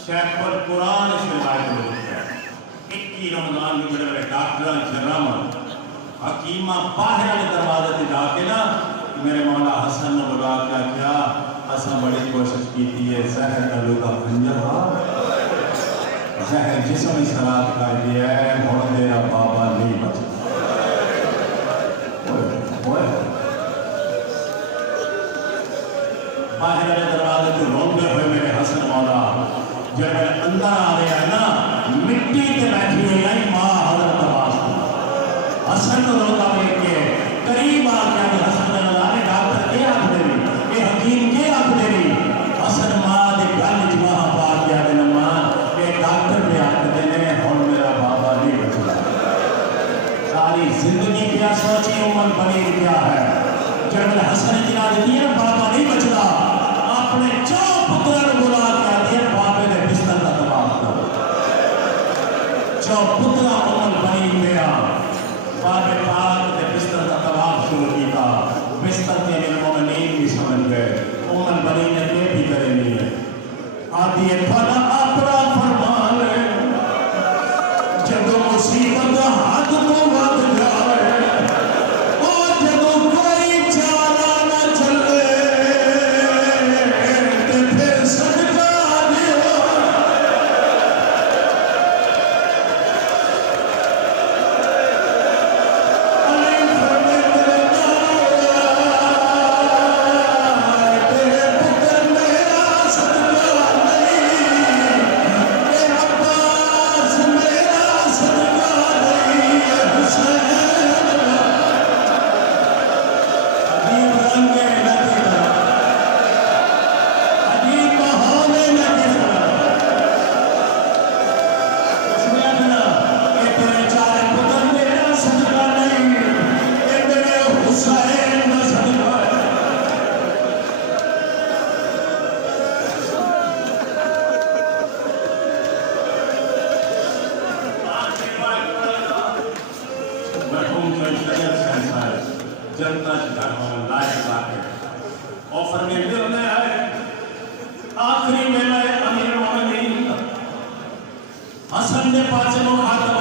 शेखुल कुरान शिवायत होती है। 21 रमजान में बड़े बड़े डॉक्टर जराम हकीमा बाहर वाले दरवाजे से जाके ना मेरे मौला हसन ने बुला क्या क्या असा बड़ी कोशिश की थी है जहर अल्लू का खंजर हा जहर जिसम शराब कर दिया है और तेरा बाबा नहीं बचा। बाहर वाले दरवाजे तो रोंदे हुए मेरे हसन मौला जब अंदर आ रहे हैं ना मिट्टी से बैठी हुई है माँ हजरत अब्बास हसन रोता देख के करीब आ गया हसन ने डॉक्टर के आख दे रही ये हकीम के आख दे रही हसन माँ के गल च वहां पा गया दिन माँ ये डॉक्टर पे आख देने और मेरा बाबा नहीं बचला। सारी जिंदगी क्या सोची उम्र बड़ी क्या है जब हसन जना दी है बाबा नहीं बचला अपने चौ पुत्र बुला के दिया बाबे ने बिस्तर का तबाह करो चौ पुत्र उम्र बनी मेरा बाबे पाक ने बिस्तर का तबाह शुरू किया बिस्तर के नियमों में नींद भी समझ गए उम्र बनी ने ये भी करे नहीं है आदि फला अपना फरमान जब मुसीबत हाथ को वध जाए आखिरी में अमीर मोमिनीन हसन ने पास मुखातब